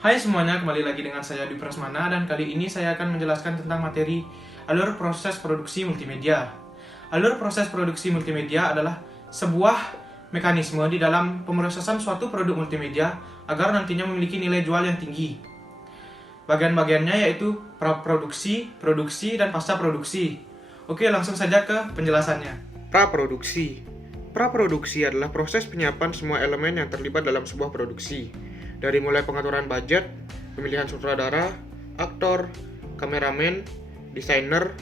Hai semuanya, kembali lagi dengan saya Dwi Prasmana dan kali ini saya akan menjelaskan tentang materi alur proses produksi multimedia. Alur proses produksi multimedia adalah sebuah mekanisme di dalam pemrosesan suatu produk multimedia agar nantinya memiliki nilai jual yang tinggi. Bagian-bagiannya yaitu praproduksi, produksi, dan pasca produksi. Oke, langsung saja ke penjelasannya. Praproduksi. Praproduksi adalah proses penyiapan semua elemen yang terlibat dalam sebuah produksi. Dari mulai pengaturan budget, pemilihan sutradara, aktor, kameramen, desainer,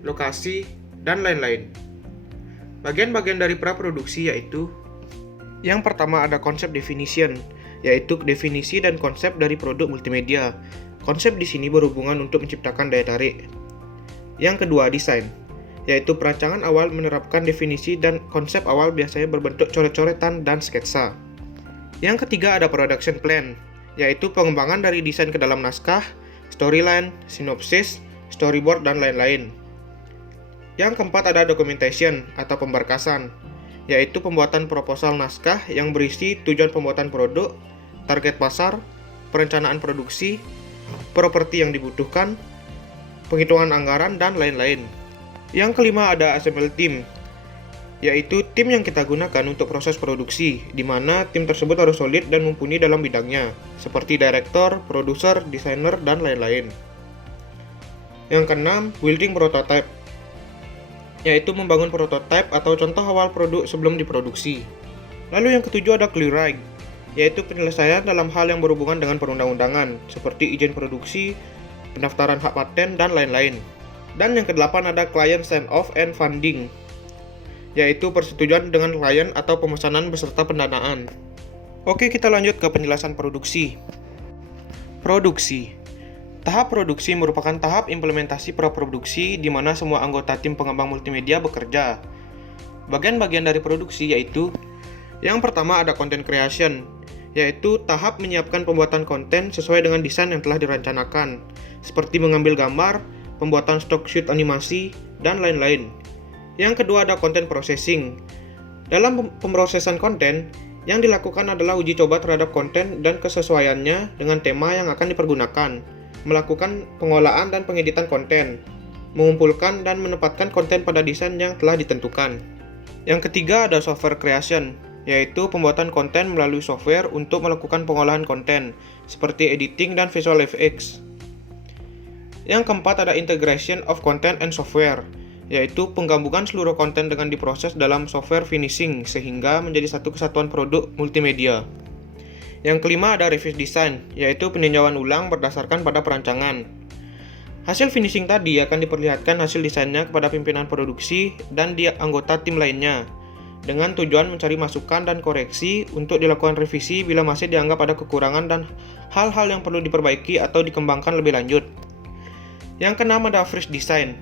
lokasi, dan lain-lain. Bagian-bagian dari praproduksi yaitu: yang pertama ada konsep definition, yaitu definisi dan konsep dari produk multimedia. Konsep di sini berhubungan untuk menciptakan daya tarik. Yang kedua, desain, yaitu perancangan awal menerapkan definisi dan konsep awal biasanya berbentuk coret-coretan dan sketsa. Yang ketiga ada production plan, yaitu pengembangan dari desain ke dalam naskah, storyline, sinopsis, storyboard, dan lain-lain. Yang keempat ada documentation atau pemberkasan, yaitu pembuatan proposal naskah yang berisi tujuan pembuatan produk, target pasar, perencanaan produksi, properti yang dibutuhkan, penghitungan anggaran, dan lain-lain. Yang kelima ada assembly team, yaitu tim yang kita gunakan untuk proses produksi, di mana tim tersebut harus solid dan mumpuni dalam bidangnya, seperti direktur, produser, desainer, dan lain-lain. Yang keenam, building prototype, yaitu membangun prototype atau contoh awal produk sebelum diproduksi. Lalu yang ketujuh ada clearing, yaitu penyelesaian dalam hal yang berhubungan dengan perundang-undangan, seperti izin produksi, pendaftaran hak paten, dan lain-lain. Dan yang kedelapan ada client sign-off and funding, yaitu persetujuan dengan klien atau pemesanan beserta pendanaan. Oke, kita lanjut ke penjelasan produksi. Produksi. Tahap produksi merupakan tahap implementasi praproduksi di mana semua anggota tim pengembang multimedia bekerja. Bagian-bagian dari produksi yaitu: yang pertama ada content creation, yaitu tahap menyiapkan pembuatan konten sesuai dengan desain yang telah dirancanakan, seperti mengambil gambar, pembuatan stock shoot animasi, dan lain-lain. Yang kedua ada content processing. Dalam pemrosesan konten, yang dilakukan adalah uji coba terhadap konten dan kesesuaiannya dengan tema yang akan dipergunakan, melakukan pengolahan dan pengeditan konten, mengumpulkan dan menempatkan konten pada desain yang telah ditentukan. Yang ketiga ada software creation, yaitu pembuatan konten melalui software untuk melakukan pengolahan konten, seperti editing dan visual effects. Yang keempat ada integration of content and software, yaitu penggabungan seluruh konten dengan diproses dalam software finishing sehingga menjadi satu kesatuan produk multimedia. Yang kelima ada revise design, yaitu peninjauan ulang berdasarkan pada perancangan. Hasil finishing tadi akan diperlihatkan hasil desainnya kepada pimpinan produksi dan anggota tim lainnya, dengan tujuan mencari masukan dan koreksi untuk dilakukan revisi bila masih dianggap ada kekurangan dan hal-hal yang perlu diperbaiki atau dikembangkan lebih lanjut. Yang keenam ada fresh design,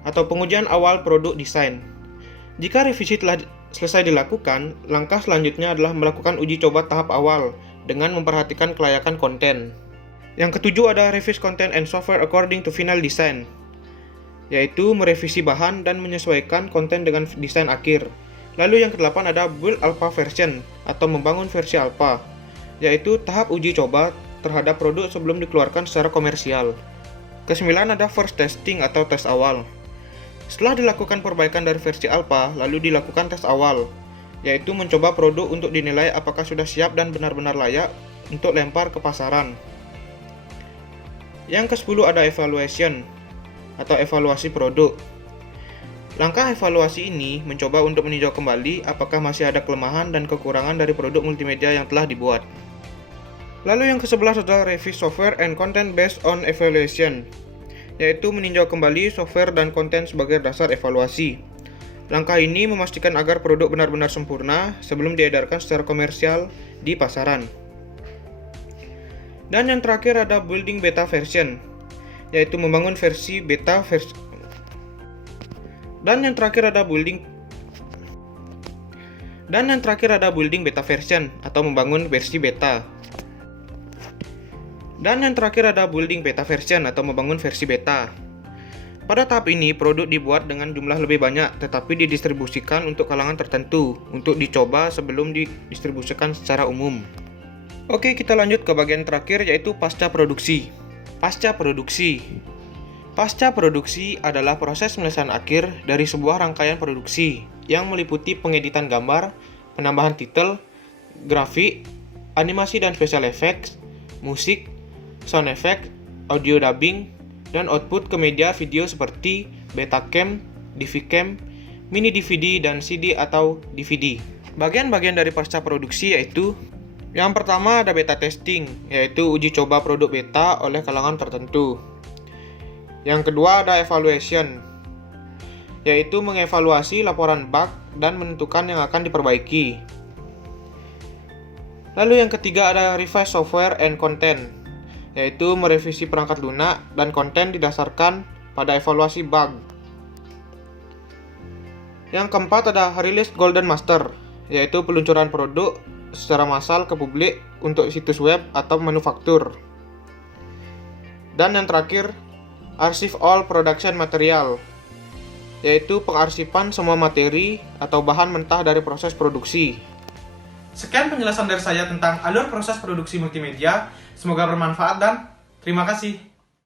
atau pengujian awal produk desain. Jika revisi telah selesai dilakukan, langkah selanjutnya adalah melakukan uji coba tahap awal dengan memperhatikan kelayakan konten. Yang ketujuh ada revise content and software according to final design, yaitu merevisi bahan dan menyesuaikan konten dengan desain akhir. Lalu yang kedelapan ada build alpha version atau membangun versi alpha, yaitu tahap uji coba terhadap produk sebelum dikeluarkan secara komersial. Kesembilan ada first testing atau tes awal. Setelah dilakukan perbaikan dari versi alpha, lalu dilakukan tes awal, yaitu mencoba produk untuk dinilai apakah sudah siap dan benar-benar layak untuk lempar ke pasaran. Yang ke-10 ada evaluation atau evaluasi produk. Langkah evaluasi ini mencoba untuk meninjau kembali apakah masih ada kelemahan dan kekurangan dari produk multimedia yang telah dibuat. Lalu yang ke-11 ada review software and content based on evaluation, yaitu meninjau kembali software dan konten sebagai dasar evaluasi. Langkah ini memastikan agar produk benar-benar sempurna sebelum diedarkan secara komersial di pasaran. Dan yang terakhir ada building beta version, yaitu membangun versi beta versi. Dan yang terakhir ada building beta version atau membangun versi beta. Dan yang terakhir ada building beta version atau membangun versi beta. Pada tahap ini, produk dibuat dengan jumlah lebih banyak tetapi didistribusikan untuk kalangan tertentu untuk dicoba sebelum didistribusikan secara umum. Oke, kita lanjut ke bagian terakhir, yaitu pasca produksi. Pasca produksi. Pasca produksi adalah proses penyelesaian akhir dari sebuah rangkaian produksi yang meliputi pengeditan gambar, penambahan titel, grafik, animasi dan special effects, musik, sound effect, audio dubbing, dan output ke media video seperti Betacam, DVCam, mini DVD, dan CD atau DVD. Bagian-bagian dari pasca produksi yaitu: yang pertama ada beta testing, yaitu uji coba produk beta oleh kalangan tertentu. Yang kedua ada evaluation, yaitu mengevaluasi laporan bug dan menentukan yang akan diperbaiki. Lalu yang ketiga ada revise software and content, yaitu merevisi perangkat lunak dan konten didasarkan pada evaluasi bug. Yang keempat ada release golden master, yaitu peluncuran produk secara massal ke publik untuk situs web atau manufaktur. Dan yang terakhir, archive all production material, yaitu pengarsipan semua materi atau bahan mentah dari proses produksi. Sekian penjelasan dari saya tentang alur proses produksi multimedia. Semoga bermanfaat dan terima kasih.